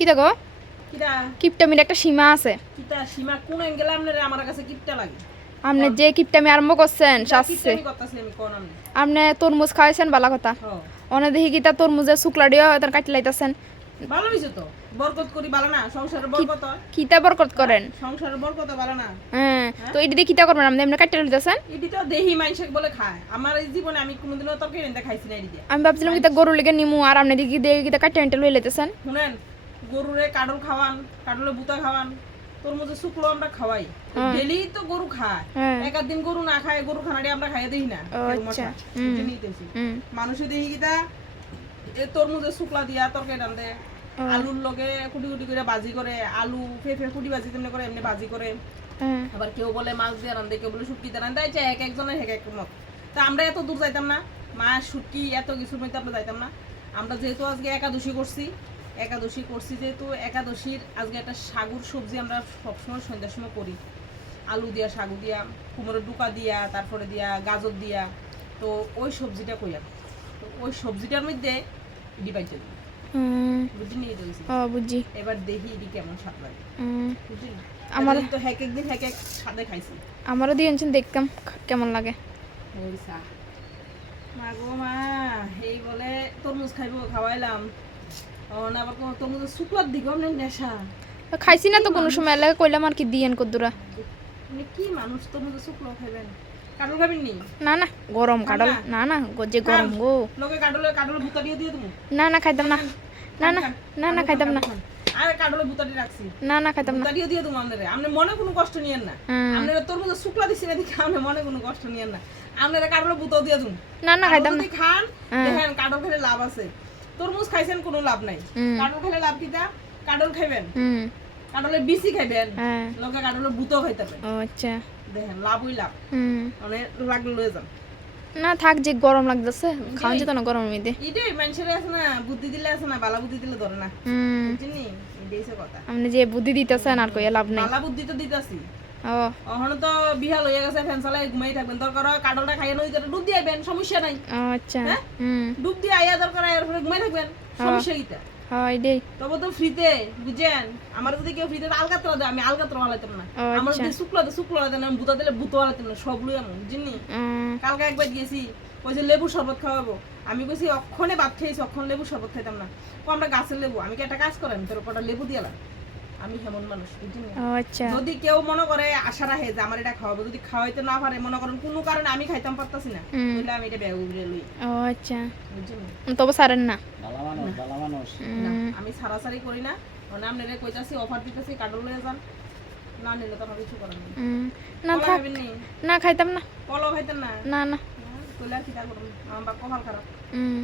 কি দেখো কিপটামির একটা সীমা আছে। সীমা? কোন অ্যাঙ্গেলে আপনার আমার কাছে কিপটা লাগে? আপনি যে কিপটামি আরম্ভ করছেন আমি আপনি তরমুজ খাওয়াইছেন বালা কথা। হ। অনেক দেখি কিতা তরমুজের শুক্লা দিয়ে তার কাটি লাইতেছেন। ভালো হইছে তো? বরকত করি ভালো না? সংসারের বরকত? কিতা বরকত করেন? বরকত ভালো না? হ্যাঁ তো এটা দিয়ে কিতা করবেন? আপনি এমনি কাটি লইতেছেন? এটি তো দেহি বলে খায়। আমার এই জীবনে আমি কোনোদিনও তরকারি এনে খাইছি না এটি আমি ভাবছিলাম কিতা গরু লেগে নিমু আর আপনি দেখি কিতা কাটি আনতে লই লাইতেছেন। শুনেন গরুরে কাডল খাওয়ান কাডলে বুতা খাওয়ান তোর মধ্যে শুক্লো আমরা খাওয়াই। ডেলি তো গরু খায়। হ্যাঁ। দিন গরু না খায় গরু খানাটি আমরা খাইয়ে দিই না আচ্ছা। মানুষে দেখি কিতা এ তরমুজে শুকলা দিয়া তরকারি রান্ধে আলুর লগে কুটি কুটি করে বাজি করে আলু ফেফে কুটি বাজি তেমনি করে এমনি বাজি করে। হ্যাঁ। আবার কেউ বলে মাছ দিয়ে রান্ধে কেউ বলে শুটকি দিয়ে রান্ধে এই এক একজনের এক এক মত। তা আমরা এত দূর যাইতাম না মাছ শুটকি এত কিছুর মধ্যে আমরা যাইতাম না। আমরা যেহেতু আজকে একাদশী করছি একাদশী করছি যেহেতু একাদশীর আজকে একটা সাগুর সবজি আমরা সবসময় সন্ধ্যার সময় করি। আলু দিয়া সাগু দিয়া কুমড়োর ডুকা দিয়া তারপরে দিয়া গাজর দিয়া। তো ওই সবজিটা কইয়া তো ওই সবজিটার মধ্যে ইডি পাইতে দিই হুম নিয়ে দিয়েছি বুঝছি। এবার দেখি ইডি কেমন স্বাদ লাগে। বুঝলি আমার- তো হ্যাক একদিন হ্যাক এক স্বাদে খাইছি। আমারও দিয়েছেন দেখতাম কেমন লাগে। ওই মা গো মা এই বলে তরমুজ খাইবো খাওয়াইলাম। আবার কোনো তরমুজের শুক্লার দিকে অনেক নেশা। খাইছি না তো কোনো সময় এলাকা কইলাম আর কি দিয়েন কদ্দুরা। মানে কি মানুষ তরমুজের শুক্লো খাইবেন? কাটল খাবেন নি? না না গরম কাডল না? না যে গরম গো। লোকে কাটলে কাটলে বুতা দিয়ে দিয়ে তুমি না না খাইতাম না। না না না না খাইতাম না। আরে কাটলে বুতাটি রাখছি। না না খাইতাম না। বুতা দিয়ে তুমি আপনারে। আপনি মনে কোনো কষ্ট নিয়েন না। আপনারা তরমুজের শুক্লা দিছি না দেখে আপনি মনে কোনো কষ্ট নিয়েন না। আপনারা কাটলে বুতাও দিয়ে তুমি না না খাইতাম না। খান। দেখেন কাটল খেলে লাভ আছে। তরমুজ খাইছেন কোনো লাভ নাই। কাটল খেলে লাভ কিটা কাটল খাইবেন। হুম। কাটলের বিচি খাইবেন। হ্যাঁ। লোকে কাটলের বুতো খাইতে আচ্ছা। দেখেন লাভই লাভ। মানে লাগলে লয়ে যান। না থাক যে গরম লাগতেছে। খাওয়া যেত না গরমের মধ্যে। এটাই মানুষের আছে না বুদ্ধি দিলে আছে না বালা বুদ্ধি দিলে ধরে না। হুম। কথা। আপনি যে বুদ্ধি দিতেছেন আর কইয়া লাভ নাই। বালা বুদ্ধি তো দিতেছি। ওখানে তো বিহাল হয়ে গেছে ঘুমাই থাকবেন। দরকার হয় কাটলটা খাইয়ে নদীতে ডুব দিয়ে আইবেন সমস্যা নাই। আচ্ছা হ্যাঁ? ডুব দিয়ে আইয়া দরকার আয়ার পরে ঘুমাই থাকবেন সমস্যা কিটা হয় দেই তবে তো ফ্রিতে বুঝছেন? আমার যদি কেউ ফ্রিতে আলকাতরা দেয় আমি আলকাতরা হালাইতাম না। আমার আচ্ছা। যদি শুক্লা তো শুক্লা বুতা দিলে বুতো হালাইতাম না সব লই আমি উম, কালকে একবার গেছি কইছে লেবু শরবত খাওয়াবো। আমি কইছি অক্ষণে ভাত খেয়েছি অক্ষণ লেবু শরবত খাইতাম না। ও আমরা গাছের লেবু আমি কি একটা কাজ করেন তোর কটা লেবু দিয়ালাম আমি হেমন মানুষ আচ্ছা। যদি কেউ মনে করে আশা রাখে যে আমার এটা খাওয়াবো যদি খাওয়াইতে না পারে মনে করেন কোনো কারণে আমি খাইতাম পারতাছি না হুম। তাহলে আমি এটা ব্যাগ উগড়ে লই। ও আচ্ছা। তবে সারেন না। ভালো মানুষ ভালো মানুষ। না আমি সারাসারি করি না। মানে আপনি রে কইতাছি অফার দিতেছি কাটল লয়ে যান। না নিলে তো আমার কিছু করার নেই না থাক। না? খাইতাম না। কলাও খাইতেন না? না না। আর কি করবেন আমার বা কপাল খারাপ। উম,